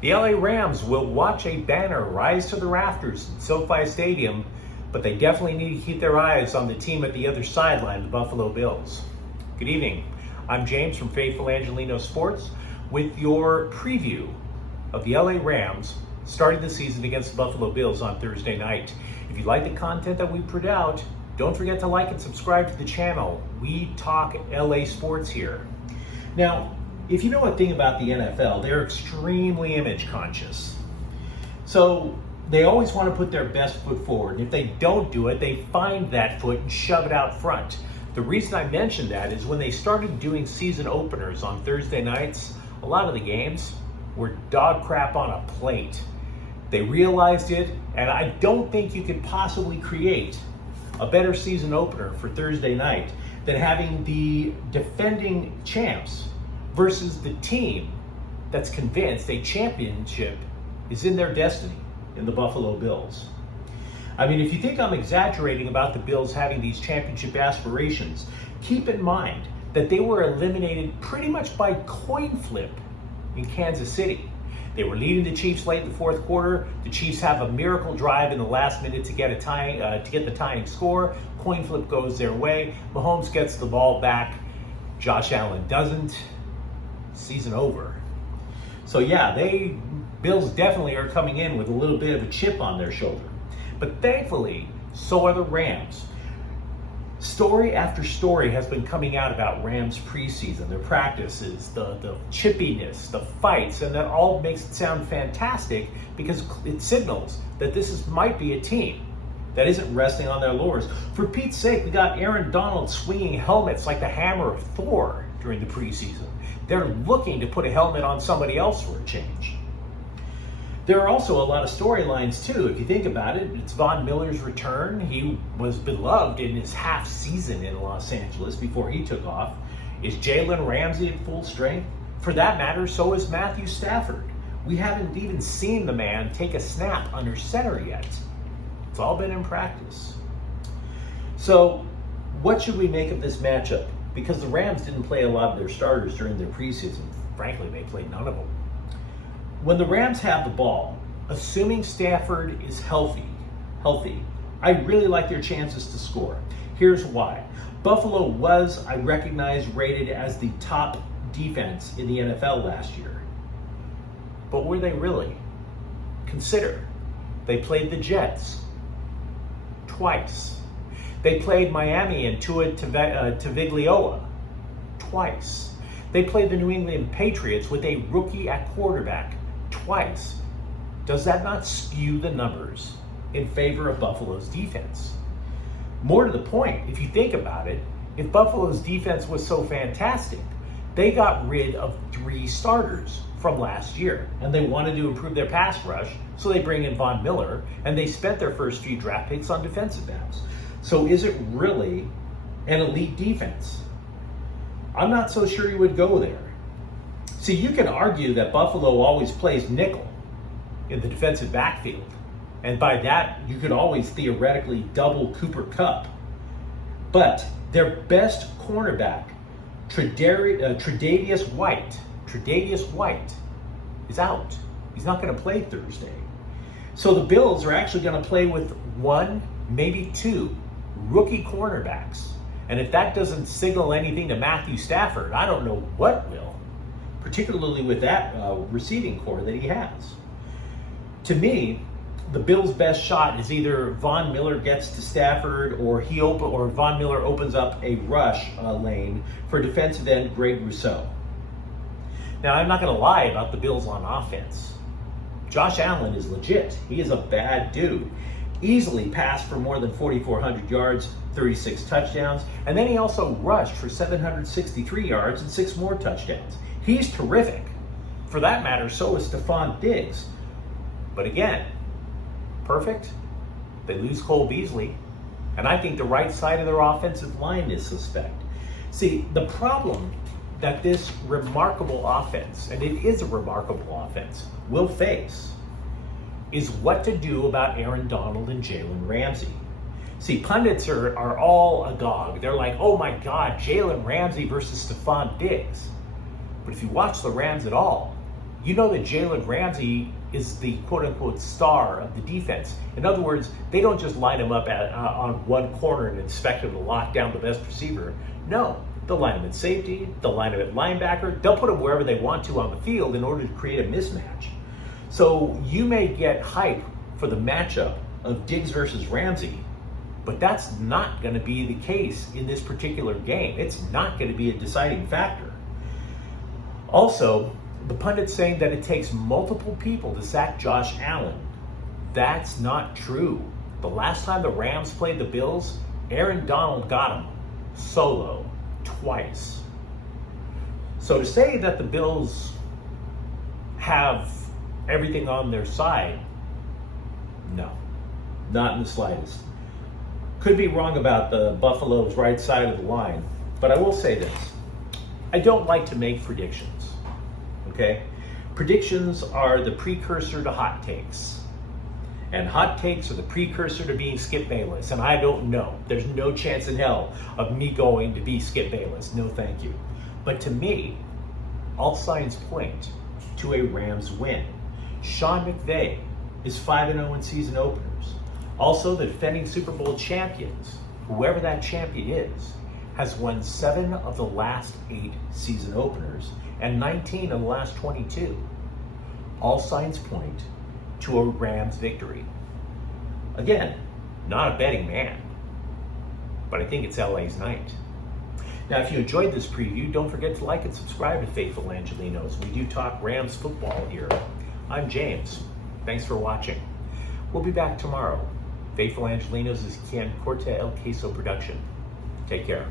The LA Rams will watch a banner rise to the rafters in SoFi Stadium, but they definitely need to keep their eyes on the team at the other sideline, the Buffalo Bills. Good evening. I'm James from Faithful Angelino Sports with your preview of the LA Rams starting the season against the Buffalo Bills on Thursday night. If you like the content that we put out, don't forget to like and subscribe to the channel. We talk LA sports here. Now, if you know a thing about the NFL, they're extremely image conscious. So they always want to put their best foot forward. And if they don't do it, they find that foot and shove it out front. The reason I mention that is when they started doing season openers on Thursday nights, a lot of the games were dog crap on a plate. They realized it, and I don't think you could possibly create a better season opener for Thursday night than having the defending champs versus the team that's convinced a championship is in their destiny in the Buffalo Bills. I mean, if you think I'm exaggerating about the Bills having these championship aspirations, keep in mind that they were eliminated pretty much by coin flip in Kansas City. They were leading the Chiefs late in the fourth quarter. The Chiefs have a miracle drive in the last minute to get the tying score. Coin flip goes their way. Mahomes gets the ball back. Josh Allen doesn't. Season over. So yeah, Bills definitely are coming in with a little bit of a chip on their shoulder. But thankfully, so are the Rams. Story after story has been coming out about Rams preseason, their practices, the chippiness, the fights, and that all makes it sound fantastic because it signals that might be a team that isn't resting on their laurels. For Pete's sake, we got Aaron Donald swinging helmets like the hammer of Thor during the preseason. They're looking to put a helmet on somebody else for a change. There are also a lot of storylines too. If you think about it, it's Von Miller's return. He was beloved in his half season in Los Angeles before he took off. Is Jalen Ramsey at full strength? For that matter, so is Matthew Stafford. We haven't even seen the man take a snap under center yet. It's all been in practice. So what should we make of this matchup? Because the Rams didn't play a lot of their starters during their preseason. Frankly, they played none of them. When the Rams have the ball, assuming Stafford is healthy, I really like their chances to score. Here's why. Buffalo was, I recognize, rated as the top defense in the NFL last year. But were they really? Consider, they played the Jets twice. They played Miami and Tua Tagovailoa twice. They played the New England Patriots with a rookie at quarterback twice. Does that not skew the numbers in favor of Buffalo's defense? More to the point, if you think about it, if Buffalo's defense was so fantastic, they got rid of 3 starters from last year, and they wanted to improve their pass rush, so they bring in Von Miller, and they spent their first few draft picks on defensive backs. So is it really an elite defense? I'm not so sure you would go there. See, you can argue that Buffalo always plays nickel in the defensive backfield. And by that, you could always theoretically double Cooper Kupp. But their best cornerback, Tre'Davious White, is out. He's not going to play Thursday. So the Bills are actually going to play with 1, maybe 2 rookie cornerbacks. And if that doesn't signal anything to Matthew Stafford, I don't know what will, particularly with that receiving core that he has. To me, the Bills' best shot is either Von Miller gets to Stafford or Von Miller opens up a rush lane for defensive end Greg Rousseau. Now, I'm not going to lie about the Bills on offense. Josh Allen is legit. He is a bad dude. Easily passed for more than 4,400 yards, 36 touchdowns, and then he also rushed for 763 yards and 6 more touchdowns. He's terrific. For that matter, so is Stephon Diggs. But again, perfect? They lose Cole Beasley, and I think the right side of their offensive line is suspect. See, the problem that this remarkable offense, and it is a remarkable offense, will face is what to do about Aaron Donald and Jalen Ramsey. See, pundits are all agog. They're like, oh my God, Jalen Ramsey versus Stephon Diggs. But if you watch the Rams at all, you know that Jalen Ramsey is the quote-unquote star of the defense. In other words, they don't just line him up on one corner and expect him to lock down the best receiver. No, they'll line him at safety, they'll line him at linebacker, they'll put him wherever they want to on the field in order to create a mismatch. So you may get hype for the matchup of Diggs versus Ramsey, but that's not going to be the case in this particular game. It's not going to be a deciding factor. Also, the pundits saying that it takes multiple people to sack Josh Allen. That's not true. The last time the Rams played the Bills, Aaron Donald got him solo twice. So to say that the Bills have everything on their side, no, not in the slightest. Could be wrong about the Buffalo's right side of the line, but I will say this. I don't like to make predictions, okay? Predictions are the precursor to hot takes. And hot takes are the precursor to being Skip Bayless. And I don't know. There's no chance in hell of me going to be Skip Bayless. No, thank you. But to me, all signs point to a Rams win. Sean McVay is 5-0 in season openers. Also, the defending Super Bowl champions, whoever that champion is, has won 7 of the last 8 season openers and 19 of the last 22. All signs point to a Rams victory. Again, not a betting man, but I think it's LA's night. Now, if you enjoyed this preview, don't forget to like and subscribe to Faithful Angelinos. We do talk Rams football here. I'm James. Thanks for watching. We'll be back tomorrow. Faithful Angelinos is Ken Corte El Queso production. Take care.